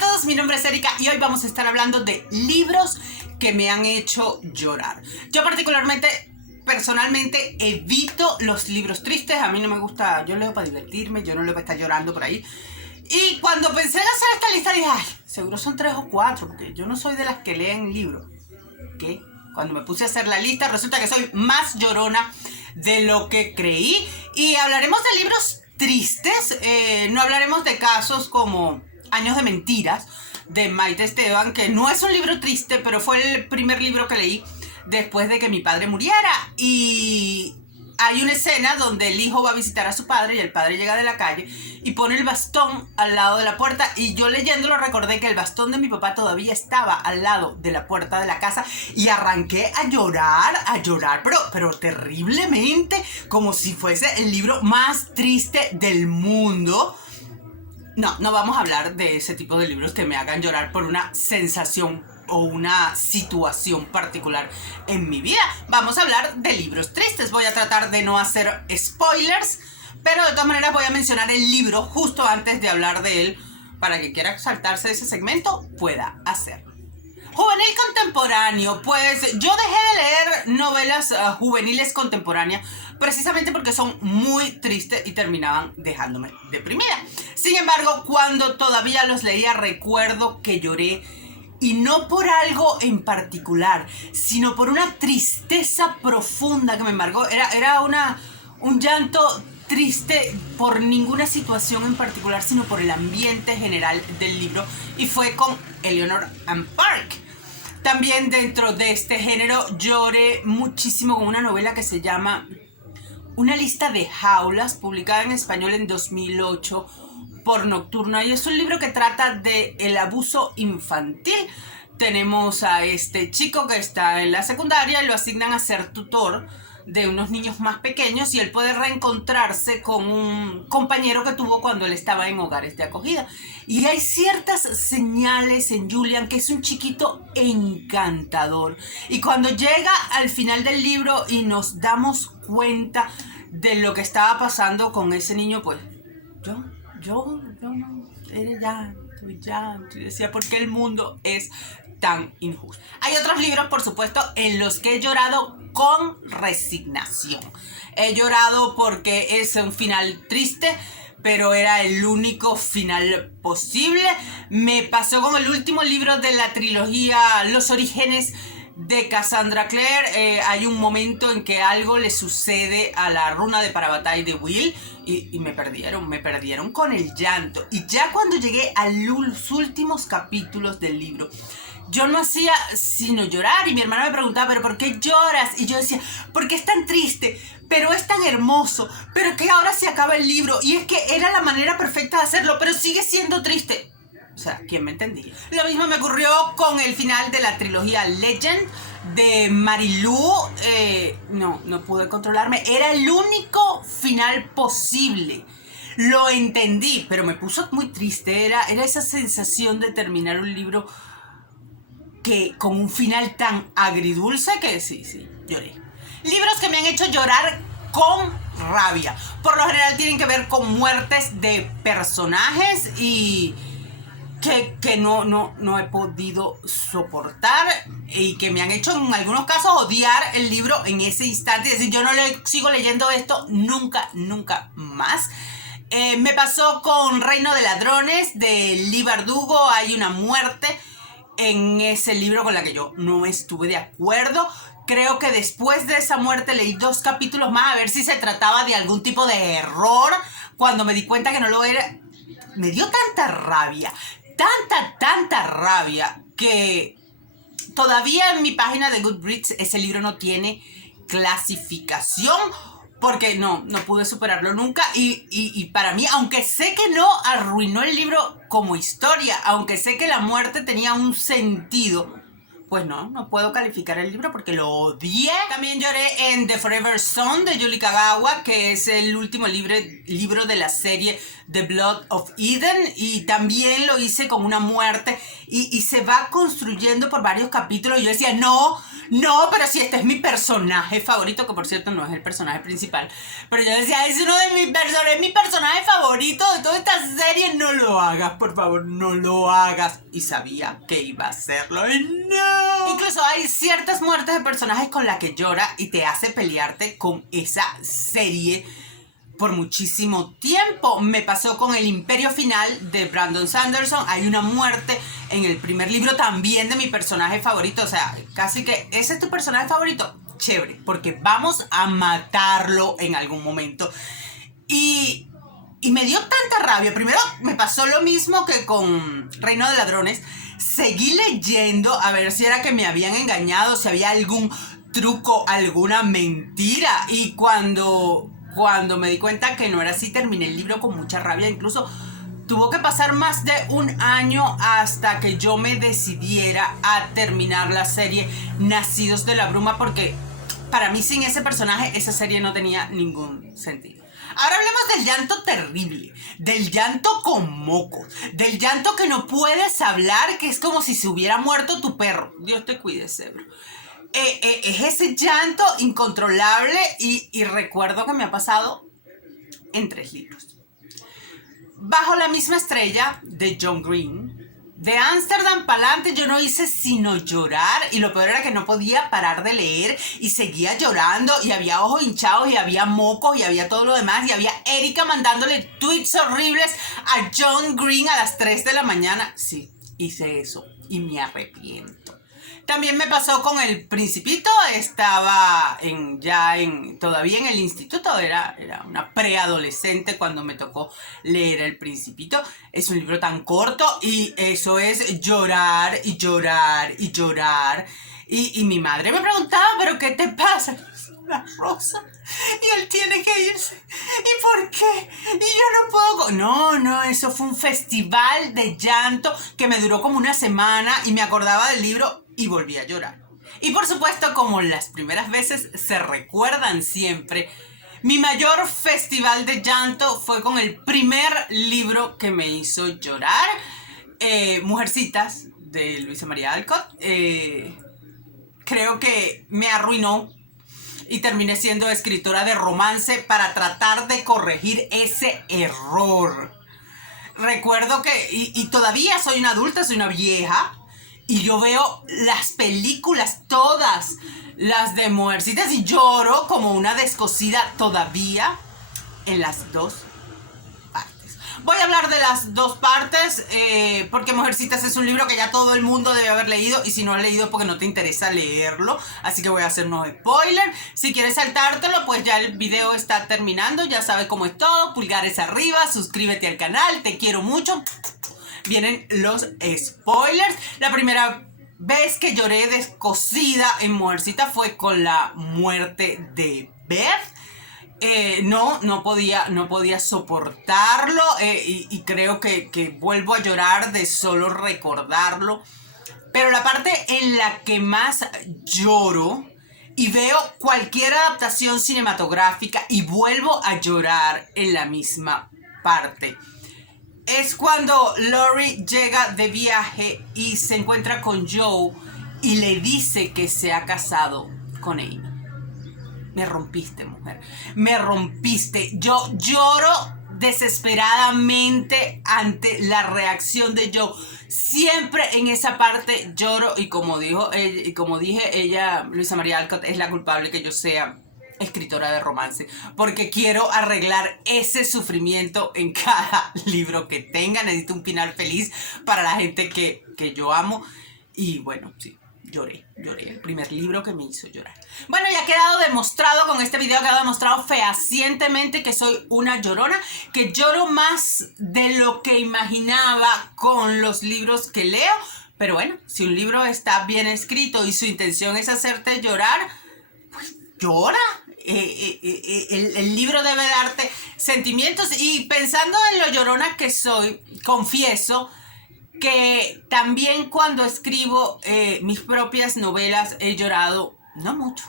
a todos, mi nombre es Erika y hoy vamos a estar hablando de libros que me han hecho llorar. Yo particularmente, personalmente, evito los libros tristes. A mí no me gusta, yo leo para divertirme, yo no leo para estar llorando por ahí. Y cuando pensé en hacer esta lista dije, ay, seguro son 3 o 4, porque yo no soy de las que leen libros. ¿Qué? Cuando me puse a hacer la lista resulta que soy más llorona de lo que creí. Y hablaremos de libros tristes, no hablaremos de casos como Años de Mentiras de Maite Esteban, que no es un libro triste, pero fue el primer libro que leí después de que mi padre muriera. Y hay una escena donde el hijo va a visitar a su padre y el padre llega de la calle y pone el bastón al lado de la puerta, y yo leyéndolo recordé que el bastón de mi papá todavía estaba al lado de la puerta de la casa y arranqué a llorar, pero terriblemente, como si fuese el libro más triste del mundo. No vamos a hablar de ese tipo de libros que me hagan llorar por una sensación o una situación particular en mi vida. Vamos a hablar de libros tristes. Voy a tratar de no hacer spoilers, pero de todas maneras voy a mencionar el libro justo antes de hablar de él, para que quiera saltarse ese segmento pueda hacerlo. Juvenil contemporáneo, pues yo dejé de leer novelas juveniles contemporáneas precisamente porque son muy tristes y terminaban dejándome deprimida. Sin embargo, cuando todavía los leía recuerdo que lloré, y no por algo en particular, sino por una tristeza profunda que me embargó. Era un llanto triste por ninguna situación en particular, sino por el ambiente general del libro, y fue con Eleanor Ann Park. También dentro de este género lloré muchísimo con una novela que se llama Una lista de jaulas, publicada en español en 2008 por Nocturna, y es un libro que trata del abuso infantil. Tenemos a este chico que está en la secundaria y lo asignan a ser tutor de unos niños más pequeños, y él puede reencontrarse con un compañero que tuvo cuando él estaba en hogares de acogida. Y hay ciertas señales en Julian, que es un chiquito encantador. Y cuando llega al final del libro y nos damos cuenta de lo que estaba pasando con ese niño, pues yo no, ya decía, ¿por qué el mundo es tan injusto? Hay otros libros, por supuesto, en los que he llorado con resignación. He llorado porque es un final triste, pero era el único final posible. Me pasó con el último libro de la trilogía Los Orígenes de Cassandra Clare. Hay un momento en que algo le sucede a la runa de Parabatai de Will y me perdieron con el llanto. Y ya cuando llegué a los últimos capítulos del libro, yo no hacía sino llorar, y mi hermana me preguntaba, ¿pero por qué lloras? Y yo decía, porque es tan triste, pero es tan hermoso, pero que ahora se acaba el libro, y es que era la manera perfecta de hacerlo, pero sigue siendo triste. O sea, ¿quién me entendía? Lo mismo me ocurrió con el final de la trilogía Legend de Marilu. No pude controlarme. Era el único final posible. Lo entendí, pero me puso muy triste. Era esa sensación de terminar un libro que con un final tan agridulce que sí, lloré. Libros que me han hecho llorar con rabia. Por lo general tienen que ver con muertes de personajes y que no he podido soportar, y que me han hecho en algunos casos odiar el libro en ese instante y decir, yo no sigo leyendo esto nunca más. Me pasó con Reino de Ladrones de Leigh Bardugo. Hay una muerte en ese libro con la que yo no estuve de acuerdo. Creo que después de esa muerte leí 2 capítulos más a ver si se trataba de algún tipo de error. Cuando me di cuenta que no lo era, me dio tanta rabia, tanta rabia, que todavía en mi página de Goodreads ese libro no tiene clasificación, porque no pude superarlo nunca. Y para mí, aunque sé que no arruinó el libro como historia, aunque sé que la muerte tenía un sentido, pues no puedo calificar el libro porque lo odié. También lloré en The Forever Son de Yuli Kagawa, que es el último libro de la serie The Blood of Eden, y también lo hice con una muerte y se va construyendo por varios capítulos y yo decía, no, pero si este es mi personaje favorito, que por cierto no es el personaje principal, pero yo decía, es uno de mis personajes, es mi personaje favorito de toda esta serie, no lo hagas, por favor, no lo hagas. Y sabía que iba a hacerlo y no. Incluso hay ciertas muertes de personajes con las que llora y te hace pelearte con esa serie por muchísimo tiempo. Me pasó con El Imperio Final de Brandon Sanderson. Hay una muerte en el primer libro también de mi personaje favorito. O sea, casi que ese es tu personaje favorito. Chévere, porque vamos a matarlo en algún momento. Y me dio tanta rabia. Primero me pasó lo mismo que con Reino de Ladrones. Seguí leyendo a ver si era que me habían engañado, si había algún truco, alguna mentira. Y cuando me di cuenta que no era así, terminé el libro con mucha rabia. Incluso tuvo que pasar más de un año hasta que yo me decidiera a terminar la serie Nacidos de la Bruma, porque para mí sin ese personaje esa serie no tenía ningún sentido. Ahora hablemos del llanto terrible, del llanto con mocos, del llanto que no puedes hablar, que es como si se hubiera muerto tu perro. Dios te cuide, Cebro. Es ese llanto incontrolable y recuerdo que me ha pasado en 3 libros. Bajo la misma estrella de John Green. De Ámsterdam para adelante yo no hice sino llorar, y lo peor era que no podía parar de leer y seguía llorando, y había ojos hinchados y había mocos y había todo lo demás, y había Erika mandándole tweets horribles a John Green a las 3 de la mañana. Sí, hice eso y me arrepiento. También me pasó con El Principito. Estaba todavía en el instituto, era una preadolescente cuando me tocó leer El Principito. Es un libro tan corto y eso es llorar y llorar y llorar. Y mi madre me preguntaba, ¿pero qué te pasa? Una rosa. Y él tiene que irse. ¿Y por qué? Y yo no puedo. No, eso fue un festival de llanto que me duró como una semana y me acordaba del libro y volví a llorar. Y por supuesto, como las primeras veces se recuerdan siempre, mi mayor festival de llanto fue con el primer libro que me hizo llorar, Mujercitas, de Luisa María Alcott. Creo que me arruinó y terminé siendo escritora de romance para tratar de corregir ese error. Recuerdo que, y todavía soy una adulta, soy una vieja, y yo veo las películas, todas las de Mujercitas, y lloro como una descosida todavía en las 2 partes. Voy a hablar de las 2 partes porque Mujercitas es un libro que ya todo el mundo debe haber leído, y si no has leído es porque no te interesa leerlo, así que voy a hacer unos spoilers. Si quieres saltártelo, pues ya el video está terminando, ya sabes cómo es todo, pulgares arriba, suscríbete al canal, te quiero mucho. Vienen los spoilers. La primera vez que lloré descosida en Mujercitas fue con la muerte de Beth. No podía soportarlo, y creo que vuelvo a llorar de solo recordarlo. Pero la parte en la que más lloro y veo cualquier adaptación cinematográfica y vuelvo a llorar en la misma parte es cuando Laurie llega de viaje y se encuentra con Joe y le dice que se ha casado con Amy. Me rompiste, mujer. Me rompiste. Yo lloro desesperadamente ante la reacción de Joe. Siempre en esa parte lloro, y como dije, ella, Luisa María Alcott, es la culpable que yo sea escritora de romance, porque quiero arreglar ese sufrimiento en cada libro que tenga. Necesito un final feliz para la gente que yo amo. Y bueno, sí, lloré, el primer libro que me hizo llorar. Bueno, ya ha quedado demostrado con este video, ha quedado demostrado fehacientemente que soy una llorona, que lloro más de lo que imaginaba con los libros que leo. Pero bueno, si un libro está bien escrito y su intención es hacerte llorar, pues llora. El libro debe darte sentimientos, y pensando en lo llorona que soy, confieso que también cuando escribo mis propias novelas he llorado, no mucho,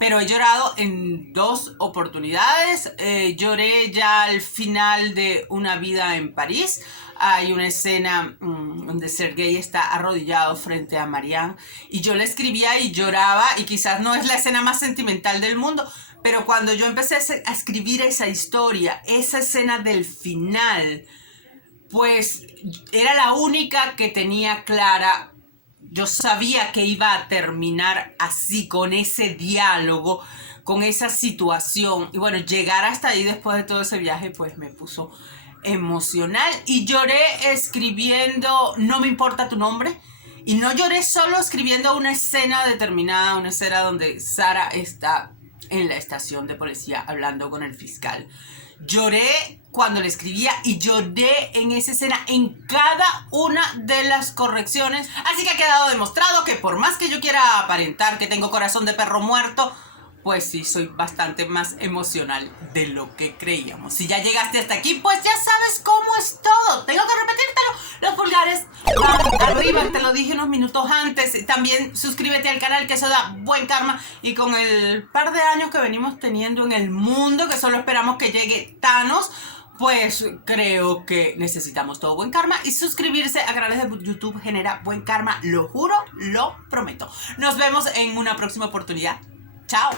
pero he llorado en 2 oportunidades. Lloré ya al final de Una vida en París. Hay una escena donde Sergei está arrodillado frente a Marianne y yo le escribía y lloraba, y quizás no es la escena más sentimental del mundo, pero cuando yo empecé a escribir esa historia, esa escena del final, pues era la única que tenía clara. Yo sabía que iba a terminar así, con ese diálogo, con esa situación. Y bueno, llegar hasta ahí después de todo ese viaje, pues me puso emocional. Y lloré escribiendo No me importa tu nombre. Y no lloré solo escribiendo una escena determinada, una escena donde Sara está en la estación de policía hablando con el fiscal. Lloré cuando le escribía y lloré en esa escena en cada una de las correcciones. Así que ha quedado demostrado que por más que yo quiera aparentar que tengo corazón de perro muerto, pues sí, soy bastante más emocional de lo que creíamos. Si ya llegaste hasta aquí, pues ya sabes cómo es todo. Tengo que repetírtelo. Los pulgares van arriba, te lo dije unos minutos antes. También suscríbete al canal, que eso da buen karma. Y con el par de años que venimos teniendo en el mundo, que solo esperamos que llegue Thanos, pues creo que necesitamos todo buen karma. Y suscribirse a canales de YouTube genera buen karma. Lo juro, lo prometo. Nos vemos en una próxima oportunidad. Chao.